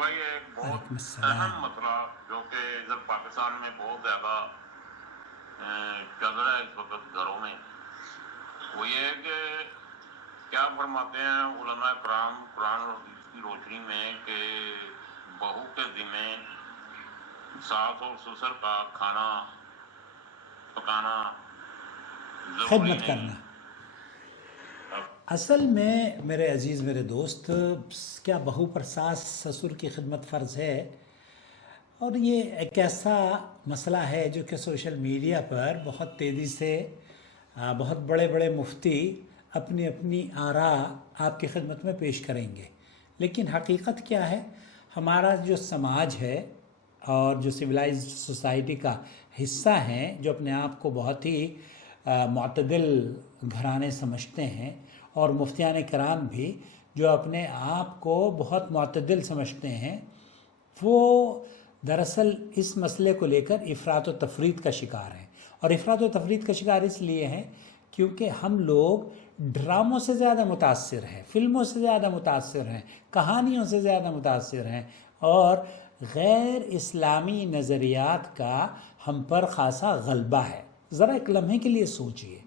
بھائی ایک بہت اہم مسئلہ جو کہ ادھر پاکستان میں بہت زیادہ چل رہا ہے اس وقت گھروں میں، وہ یہ ہے کہ کیا فرماتے ہیں علماء کرام قرآن اور حدیث کی روشنی میں کہ بہو کے ذمے ساس اور سسر کا کھانا پکانا ضروری خدمت نہیں؟ کرنا اصل میں میرے عزیز میرے دوست، کیا بہو پر ساس سسر کی خدمت فرض ہے؟ اور یہ ایک ایسا مسئلہ ہے جو کہ سوشل میڈیا پر بہت تیزی سے بہت بڑے بڑے مفتی اپنی اپنی آراء آپ کی خدمت میں پیش کریں گے، لیکن حقیقت کیا ہے؟ ہمارا جو سماج ہے اور جو سویلائزڈ سوسائٹی کا حصہ ہیں، جو اپنے آپ کو بہت ہی معتدل گھرانے سمجھتے ہیں، اور مفتیان کرام بھی جو اپنے آپ کو بہت معتدل سمجھتے ہیں، وہ دراصل اس مسئلے کو لے کر افراط و تفریط کا شکار ہیں۔ اور افراط و تفریط کا شکار اس لیے ہیں کیونکہ ہم لوگ ڈراموں سے زیادہ متاثر ہیں، فلموں سے زیادہ متاثر ہیں، کہانیوں سے زیادہ متاثر ہیں، اور غیر اسلامی نظریات کا ہم پر خاصا غلبہ ہے۔ ذرا ایک لمحے کے لیے سوچئے،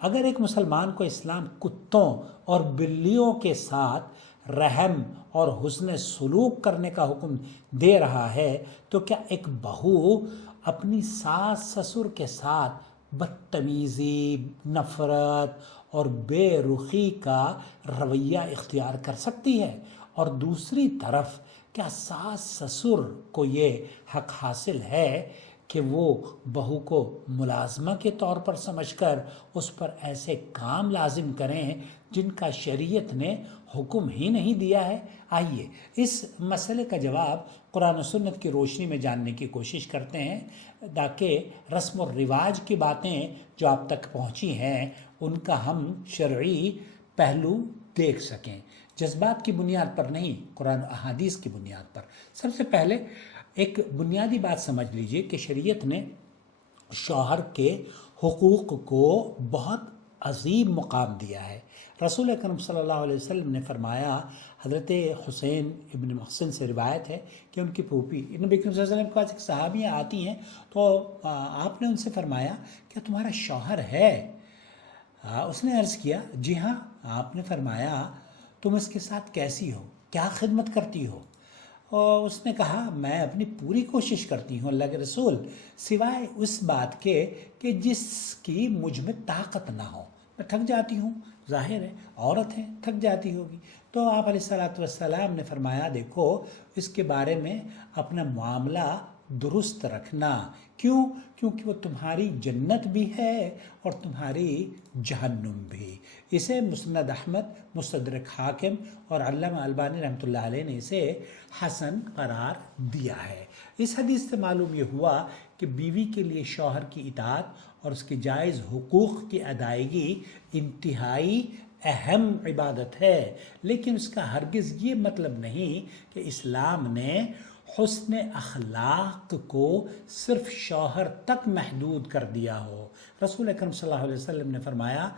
اگر ایک مسلمان کو اسلام کتوں اور بلیوں کے ساتھ رحم اور حسن سلوک کرنے کا حکم دے رہا ہے، تو کیا ایک بہو اپنی ساس سسر کے ساتھ بدتمیزی، نفرت اور بے رخی کا رویہ اختیار کر سکتی ہے؟ اور دوسری طرف کیا ساس سسر کو یہ حق حاصل ہے کہ وہ بہو کو ملازمہ کے طور پر سمجھ کر اس پر ایسے کام لازم کریں جن کا شریعت نے حکم ہی نہیں دیا ہے؟ آئیے اس مسئلے کا جواب قرآن و سنت کی روشنی میں جاننے کی کوشش کرتے ہیں، تاکہ رسم و رواج کی باتیں جو آپ تک پہنچی ہیں ان کا ہم شرعی پہلو دیکھ سکیں، جذبات کی بنیاد پر نہیں، قرآن و احادیث کی بنیاد پر۔ سب سے پہلے ایک بنیادی بات سمجھ لیجئے کہ شریعت نے شوہر کے حقوق کو بہت عظیم مقام دیا ہے۔ رسول اکرم صلی اللہ علیہ وسلم نے فرمایا، حضرت حسین ابن محسن سے روایت ہے کہ ان کی پھوپھی نبی کریم صلی اللہ علیہ وسلم کے پاس ایک صحابیاں آتی ہیں، تو آپ نے ان سے فرمایا کیا تمہارا شوہر ہے؟ اس نے عرض کیا جی ہاں۔ آپ نے فرمایا تم اس کے ساتھ کیسی ہو، کیا خدمت کرتی ہو؟ اور اس نے کہا میں اپنی پوری کوشش کرتی ہوں اللہ کے رسول، سوائے اس بات کے کہ جس کی مجھ میں طاقت نہ ہو، میں تھک جاتی ہوں، ظاہر ہے عورت ہے تھک جاتی ہوگی۔ تو آپ علیہ السلام نے فرمایا دیکھو اس کے بارے میں اپنا معاملہ درست رکھنا، کیوں؟ کیونکہ وہ تمہاری جنت بھی ہے اور تمہاری جہنم بھی۔ اسے مسند احمد، مستدرک حاکم اور علامہ البانی رحمۃ اللہ علیہ نے اسے حسن قرار دیا ہے۔ اس حدیث سے معلوم یہ ہوا کہ بیوی کے لیے شوہر کی اطاعت اور اس کے جائز حقوق کی ادائیگی انتہائی اہم عبادت ہے، لیکن اس کا ہرگز یہ مطلب نہیں کہ اسلام نے حسن اخلاق کو صرف شوہر تک محدود کر دیا ہو۔ رسول اکرم صلی اللہ علیہ وسلم نے فرمایا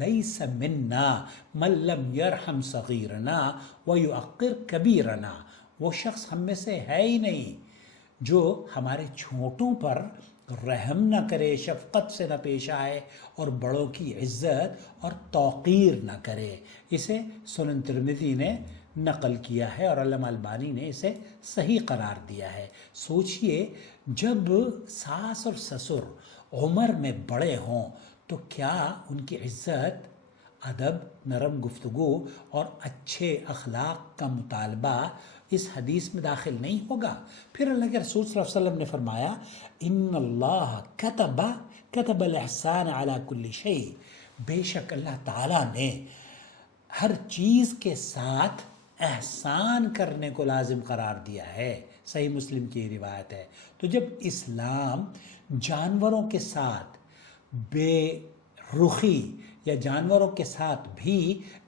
لیس منا من لم یرحم صغیرنا ویعقر کبیرنا، وہ شخص ہم میں سے ہے ہی نہیں جو ہمارے چھوٹوں پر رحم نہ کرے، شفقت سے نہ پیش آئے اور بڑوں کی عزت اور توقیر نہ کرے۔ اسے سنن ترمذی نے نقل کیا ہے اور علامہ البانی نے اسے صحیح قرار دیا ہے۔ سوچئے جب ساس اور سسر عمر میں بڑے ہوں تو کیا ان کی عزت، ادب، نرم گفتگو اور اچھے اخلاق کا مطالبہ اس حدیث میں داخل نہیں ہوگا؟ پھر اللہ کے رسول صلی اللہ علیہ وسلم نے فرمایا ان اللہ کتب الاحسان علی کل شیء، بے شک اللہ تعالیٰ نے ہر چیز کے ساتھ احسان کرنے کو لازم قرار دیا ہے۔ صحیح مسلم کی روایت ہے۔ تو جب اسلام جانوروں کے ساتھ بے رخی یا جانوروں کے ساتھ بھی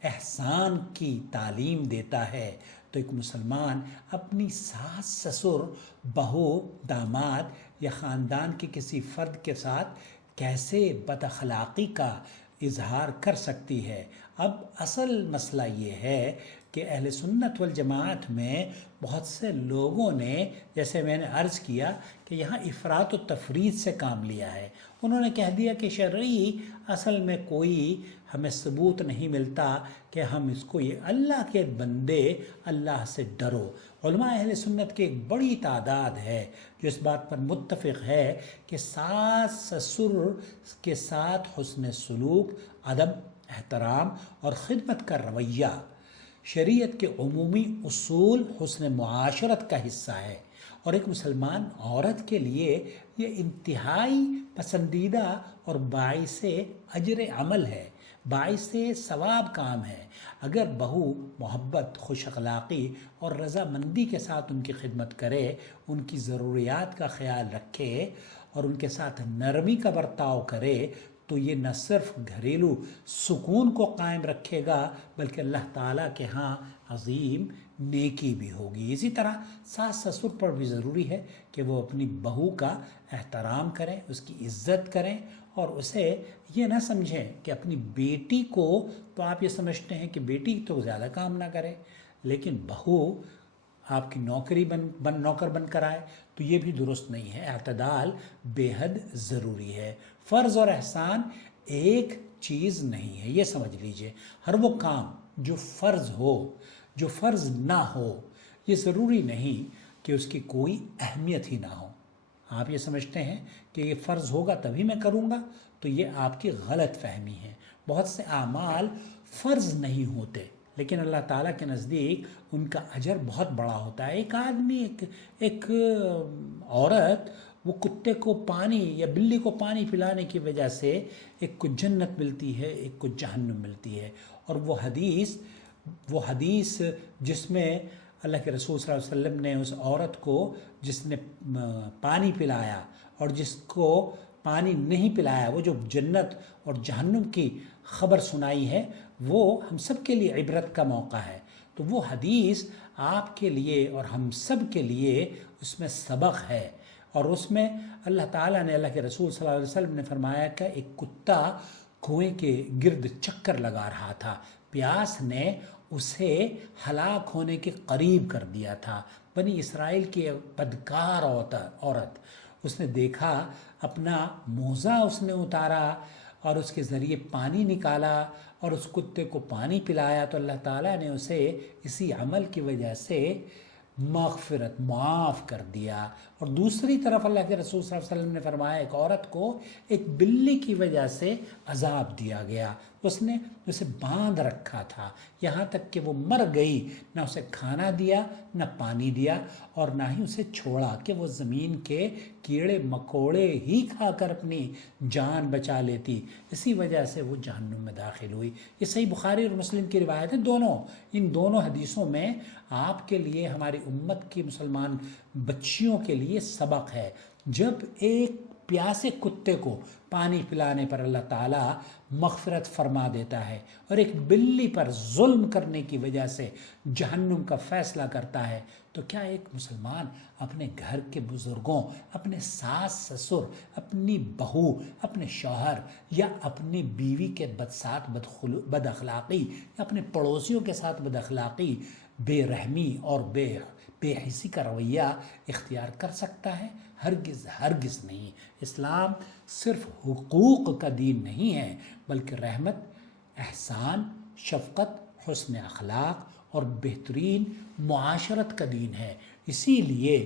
احسان کی تعلیم دیتا ہے، تو ایک مسلمان اپنی ساس، سسر، بہو، داماد یا خاندان کے کسی فرد کے ساتھ کیسے بد اخلاقی کا اظہار کر سکتی ہے؟ اب اصل مسئلہ یہ ہے کہ اہل سنت والجماعت میں بہت سے لوگوں نے، جیسے میں نے عرض کیا کہ یہاں افراط و تفریط سے کام لیا ہے. انہوں نے کہہ دیا کہ شرعی اصل میں کوئی ہمیں ثبوت نہیں ملتا کہ ہم اس کو، یہ اللہ کے بندے اللہ سے ڈرو. علماء اہل سنت کی ایک بڑی تعداد ہے جو اس بات پر متفق ہے کہ ساس سسر کے ساتھ حسن سلوک، ادب، احترام اور خدمت کا رویہ شریعت کے عمومی اصول حسن معاشرت کا حصہ ہے، اور ایک مسلمان عورت کے لیے یہ انتہائی پسندیدہ اور باعث اجر عمل ہے، باعث ثواب کام ہے. اگر بہو محبت، خوش اخلاقی اور رضامندی کے ساتھ ان کی خدمت کرے، ان کی ضروریات کا خیال رکھے اور ان کے ساتھ نرمی کا برتاؤ کرے، تو یہ نہ صرف گھریلو سکون کو قائم رکھے گا بلکہ اللہ تعالیٰ کے ہاں عظیم نیکی بھی ہوگی. اسی طرح ساس سسر پر بھی ضروری ہے کہ وہ اپنی بہو کا احترام کریں، اس کی عزت کریں، اور اسے یہ نہ سمجھیں کہ اپنی بیٹی کو، تو آپ یہ سمجھتے ہیں کہ بیٹی تو زیادہ کام نہ کرے لیکن بہو آپ کی نوکر بن کر آئے، تو یہ بھی درست نہیں ہے. اعتدال بے حد ضروری ہے. فرض اور احسان ایک چیز نہیں ہے، یہ سمجھ لیجئے. ہر وہ کام جو فرض ہو، جو فرض نہ ہو، یہ ضروری نہیں کہ اس کی کوئی اہمیت ہی نہ ہو. آپ یہ سمجھتے ہیں کہ یہ فرض ہوگا تبھی میں کروں گا، تو یہ آپ کی غلط فہمی ہے. بہت سے اعمال فرض نہیں ہوتے لیکن اللہ تعالیٰ کے نزدیک ان کا اجر بہت بڑا ہوتا ہے. ایک آدمی، ایک عورت، وہ کتے کو پانی یا بلی کو پانی پلانے کی وجہ سے ایک کو جنت ملتی ہے، ایک کو جہنم ملتی ہے. اور وہ حدیث جس میں اللہ کے رسول صلی اللہ علیہ وسلم نے اس عورت کو جس نے پانی پلایا اور جس کو پانی نہیں پلایا، وہ جو جنت اور جہنم کی خبر سنائی ہے، وہ ہم سب کے لیے عبرت کا موقع ہے. تو وہ حدیث آپ کے لیے اور ہم سب کے لیے اس میں سبق ہے. اور اس میں اللہ تعالیٰ نے، اللہ کے رسول صلی اللہ علیہ وسلم نے فرمایا کہ ایک کتا کنویں کے گرد چکر لگا رہا تھا، پیاس نے اسے ہلاک ہونے کے قریب کر دیا تھا. بنی اسرائیل کی بدکار عورت، اس نے دیکھا، اپنا موزہ اس نے اتارا اور اس کے ذریعے پانی نکالا اور اس کتے کو پانی پلایا، تو اللہ تعالیٰ نے اسے اسی عمل کی وجہ سے مغفرت، معاف کر دیا. اور دوسری طرف اللہ کے رسول صلی اللہ علیہ وسلم نے فرمایا ایک عورت کو ایک بلی کی وجہ سے عذاب دیا گیا. اس نے اسے باندھ رکھا تھا یہاں تک کہ وہ مر گئی، نہ اسے کھانا دیا، نہ پانی دیا، اور نہ ہی اسے چھوڑا کہ وہ زمین کے کیڑے مکوڑے ہی کھا کر اپنی جان بچا لیتی. اسی وجہ سے وہ جہنم میں داخل ہوئی. یہ صحیح بخاری اور مسلم کی روایت ہے. ان دونوں حدیثوں میں آپ کے لیے، ہماری امت کی مسلمان بچیوں کے لیے سبق ہے. جب ایک پیاسے کتے کو پانی پلانے پر اللہ تعالیٰ مغفرت فرما دیتا ہے اور ایک بلی پر ظلم کرنے کی وجہ سے جہنم کا فیصلہ کرتا ہے، تو کیا ایک مسلمان اپنے گھر کے بزرگوں، اپنے ساس سسر، اپنی بہو، اپنے شوہر یا اپنی بیوی کے ساتھ بد اخلاقی یا اپنے پڑوسیوں کے ساتھ بد اخلاقی، بے رحمی اور بے حسی کا رویہ اختیار کر سکتا ہے؟ ہرگز نہیں. اسلام صرف حقوق کا دین نہیں ہے بلکہ رحمت، احسان، شفقت، حسن اخلاق اور بہترین معاشرت کا دین ہے. اسی لیے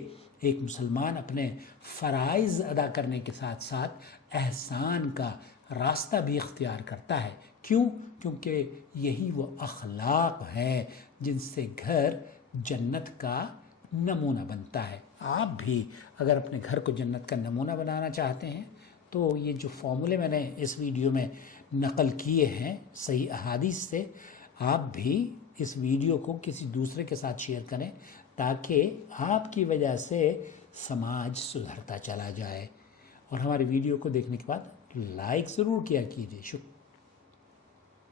ایک مسلمان اپنے فرائض ادا کرنے کے ساتھ ساتھ احسان کا راستہ بھی اختیار کرتا ہے. کیوں؟ کیونکہ یہی وہ اخلاق ہیں جن سے گھر جنت کا نمونہ بنتا ہے. آپ بھی اگر اپنے گھر کو جنت کا نمونہ بنانا چاہتے ہیں تو یہ جو فارمولے میں نے اس ویڈیو میں نقل کیے ہیں صحیح احادیث سے، آپ بھی اس ویڈیو کو کسی دوسرے کے ساتھ شیئر کریں تاکہ آپ کی وجہ سے سماج سدھرتا چلا جائے. اور ہماری ویڈیو کو دیکھنے کے بعد لائک ضرور کیا کیجیے. شکریہ.